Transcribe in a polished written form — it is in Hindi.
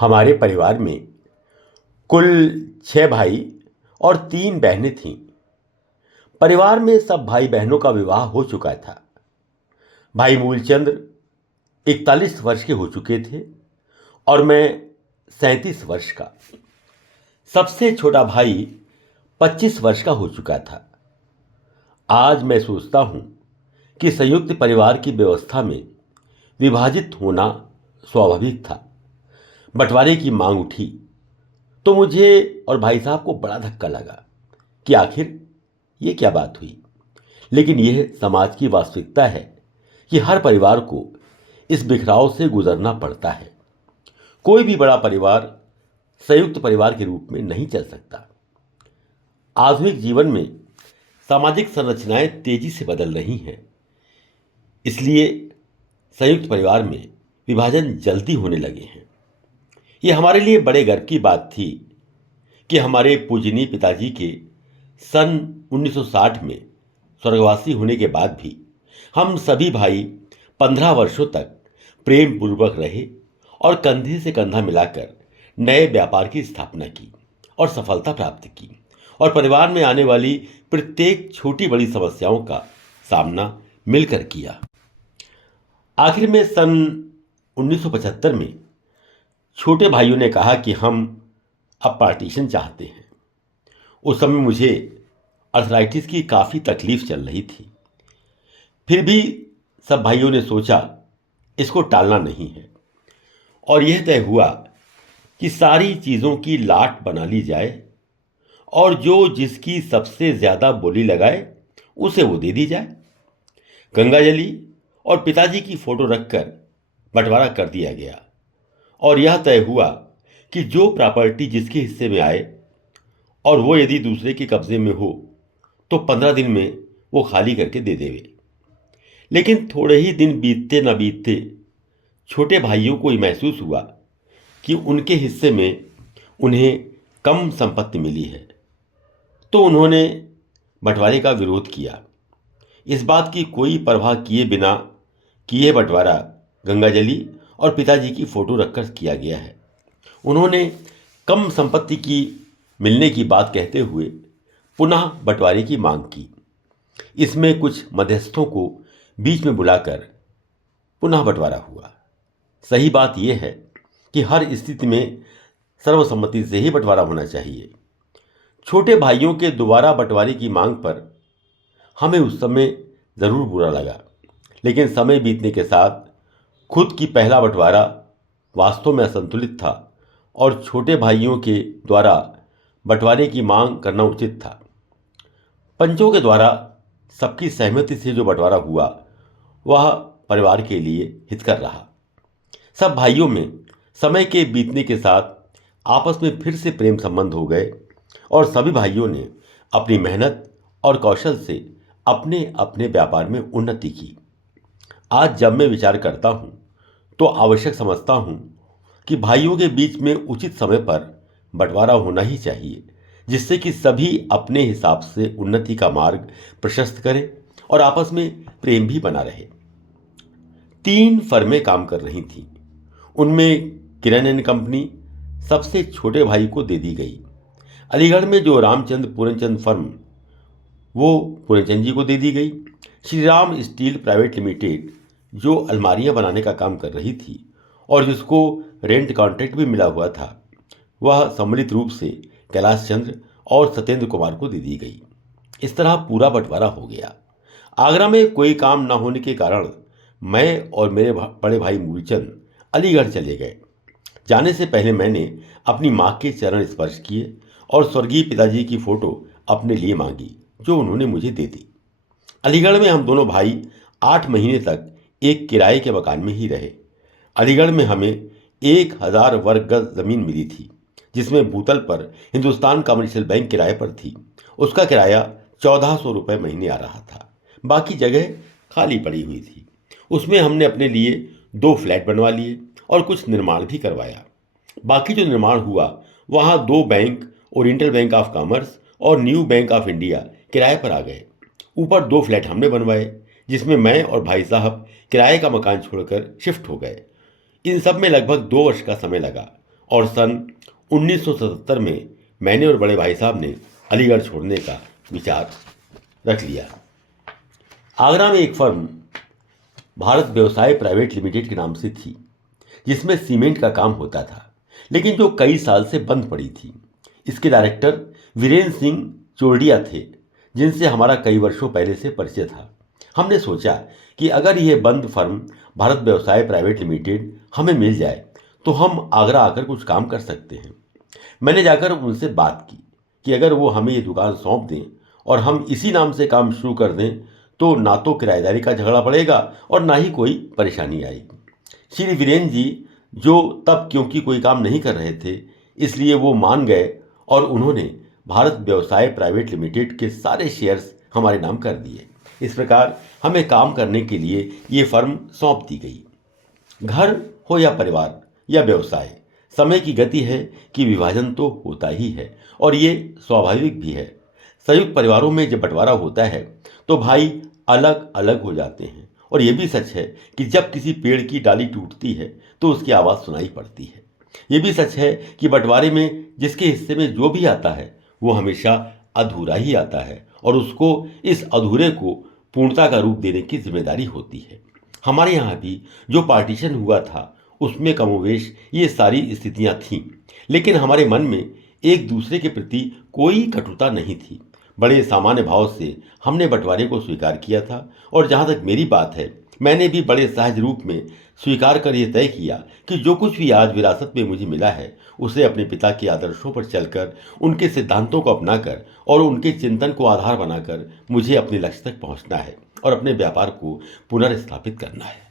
हमारे परिवार में कुल 6 भाई और 3 बहनें थीं। परिवार में सब भाई बहनों का विवाह हो चुका था। भाई मूलचंद 41 वर्ष के हो चुके थे और मैं 37 वर्ष का। सबसे छोटा भाई 25 वर्ष का हो चुका था। आज मैं सोचता हूं कि संयुक्त परिवार की व्यवस्था में विभाजित होना स्वाभाविक था। बंटवारे की मांग उठी तो मुझे और भाई साहब को बड़ा धक्का लगा कि आखिर ये क्या बात हुई। लेकिन यह समाज की वास्तविकता है कि हर परिवार को इस बिखराव से गुजरना पड़ता है। कोई भी बड़ा परिवार संयुक्त परिवार के रूप में नहीं चल सकता। आधुनिक जीवन में सामाजिक संरचनाएं तेजी से बदल रही हैं, इसलिए संयुक्त परिवार में विभाजन जल्दी होने लगे हैं। ये हमारे लिए बड़े गर्व की बात थी कि हमारे पूजनीय पिताजी के सन 1960 में स्वर्गवासी होने के बाद भी हम सभी भाई 15 वर्षों तक प्रेम पूर्वक रहे और कंधे से कंधा मिलाकर नए व्यापार की स्थापना की और सफलता प्राप्त की और परिवार में आने वाली प्रत्येक छोटी बड़ी समस्याओं का सामना मिलकर किया। आखिर में सन 1975 में छोटे भाइयों ने कहा कि हम अब पार्टीशन चाहते हैं। उस समय मुझे अर्थराइटिस की काफ़ी तकलीफ चल रही थी। फिर भी सब भाइयों ने सोचा इसको टालना नहीं है और यह तय हुआ कि सारी चीज़ों की लाट बना ली जाए और जो जिसकी सबसे ज़्यादा बोली लगाए उसे वो दे दी जाए। गंगाजली और पिताजी की फ़ोटो रखकर बंटवारा कर दिया गया और यह तय हुआ कि जो प्रॉपर्टी जिसके हिस्से में आए और वो यदि दूसरे के कब्जे में हो तो 15 दिन में वो खाली करके दे देवे। लेकिन थोड़े ही दिन बीतते न बीतते छोटे भाइयों को ये महसूस हुआ कि उनके हिस्से में उन्हें कम संपत्ति मिली है, तो उन्होंने बंटवारे का विरोध किया। इस बात की कोई परवाह किए बिना कि यह बंटवारा गंगाजली और पिताजी की फ़ोटो रखकर किया गया है। उन्होंने कम संपत्ति की मिलने की बात कहते हुए पुनः बंटवारे की मांग की। इसमें कुछ मध्यस्थों को बीच में बुलाकर पुनः बंटवारा हुआ। सही बात यह है कि हर स्थिति में सर्वसम्मति से ही बंटवारा होना चाहिए। छोटे भाइयों के दोबारा बंटवारे की मांग पर हमें उस समय ज़रूर बुरा लगा, लेकिन समय बीतने के साथ खुद की पहला बंटवारा वास्तव में असंतुलित था और छोटे भाइयों के द्वारा बंटवारे की मांग करना उचित था। पंचों के द्वारा सबकी सहमति से जो बंटवारा हुआ वह परिवार के लिए हितकर रहा। सब भाइयों में समय के बीतने के साथ आपस में फिर से प्रेम संबंध हो गए और सभी भाइयों ने अपनी मेहनत और कौशल से अपने अपने व्यापार में उन्नति की। आज जब मैं विचार करता हूँ तो आवश्यक समझता हूँ कि भाइयों के बीच में उचित समय पर बंटवारा होना ही चाहिए, जिससे कि सभी अपने हिसाब से उन्नति का मार्ग प्रशस्त करें और आपस में प्रेम भी बना रहे। 3 फर्में काम कर रही थीं। उनमें किरण एंड कंपनी सबसे छोटे भाई को दे दी गई। अलीगढ़ में जो रामचंद्र पूरनचंद फर्म वो पूरनचंद जी को दे दी गई। Shri Ram steel private limited जो अलमारियां बनाने का काम कर रही थी और जिसको रेंट कॉन्ट्रैक्ट भी मिला हुआ था, वह सम्मिलित रूप से कैलाश चंद्र और सत्येंद्र कुमार को दे दी गई। इस तरह पूरा बंटवारा हो गया। आगरा में कोई काम न होने के कारण मैं और मेरे बड़े भाई मूलचंद अलीगढ़ चले गए। जाने से पहले मैंने अपनी माँ के चरण स्पर्श किए और स्वर्गीय पिताजी की फ़ोटो अपने लिए मांगी, जो उन्होंने मुझे दे दी। अलीगढ़ में हम दोनों भाई 8 महीने तक एक किराए के मकान में ही रहे। अलीगढ़ में हमें 1000 वर्ग गज ज़मीन मिली थी, जिसमें भूतल पर हिंदुस्तान कमर्शियल बैंक किराए पर थी। उसका किराया 1400 रुपये महीने आ रहा था। बाकी जगह खाली पड़ी हुई थी। उसमें हमने अपने लिए 2 फ्लैट बनवा लिए और कुछ निर्माण भी करवाया। बाकी जो निर्माण हुआ वहाँ 2 bank, oriental bank of commerce और न्यू बैंक ऑफ इंडिया किराए पर आ गए। ऊपर 2 फ्लैट हमने बनवाए, जिसमें मैं और भाई साहब किराए का मकान छोड़कर शिफ्ट हो गए। इन सब में लगभग 2 वर्ष का समय लगा और सन 1977 में मैंने और बड़े भाई साहब ने अलीगढ़ छोड़ने का विचार रख लिया। आगरा में एक फर्म भारत व्यवसाय प्राइवेट लिमिटेड के नाम से थी, जिसमें सीमेंट का काम होता था, लेकिन जो कई साल से बंद पड़ी थी। इसके डायरेक्टर वीरेंद्र सिंह चोरडिया थे, जिनसे हमारा कई वर्षों पहले से परिचय था। हमने सोचा कि अगर यह बंद फर्म भारत व्यवसाय प्राइवेट लिमिटेड हमें मिल जाए तो हम आगरा आकर कुछ काम कर सकते हैं। मैंने जाकर उनसे बात की कि अगर वो हमें ये दुकान सौंप दें और हम इसी नाम से काम शुरू कर दें तो ना तो किराएदारी का झगड़ा पड़ेगा और ना ही कोई परेशानी आएगी। श्री वीरेंद्र जी, जो तब क्योंकि कोई काम नहीं कर रहे थे, इसलिए वो मान गए और उन्होंने भारत व्यवसाय प्राइवेट लिमिटेड के सारे शेयर्स हमारे नाम कर दिए। इस प्रकार हमें काम करने के लिए ये फर्म सौंप दी गई। घर हो या परिवार या व्यवसाय, समय की गति है कि विभाजन तो होता ही है और ये स्वाभाविक भी है। संयुक्त परिवारों में जब बंटवारा होता है तो भाई अलग अलग हो जाते हैं और ये भी सच है कि जब किसी पेड़ की डाली टूटती है तो उसकी आवाज़ सुनाई पड़ती है। ये भी सच है कि बंटवारे में जिसके हिस्से में जो भी आता है वो हमेशा अधूरा ही आता है और उसको इस अधूरे को पूर्णता का रूप देने की जिम्मेदारी होती है। हमारे यहाँ भी जो पार्टीशन हुआ था उसमें कमोवेश ये सारी स्थितियाँ थीं, लेकिन हमारे मन में एक दूसरे के प्रति कोई कटुता नहीं थी। बड़े सामान्य भाव से हमने बंटवारे को स्वीकार किया था और जहाँ तक मेरी बात है, मैंने भी बड़े सहज रूप में स्वीकार कर यह तय किया कि जो कुछ भी आज विरासत में मुझे मिला है उसे अपने पिता के आदर्शों पर चलकर, उनके सिद्धांतों को अपनाकर और उनके चिंतन को आधार बनाकर मुझे अपने लक्ष्य तक पहुंचना है और अपने व्यापार को पुनर्स्थापित करना है।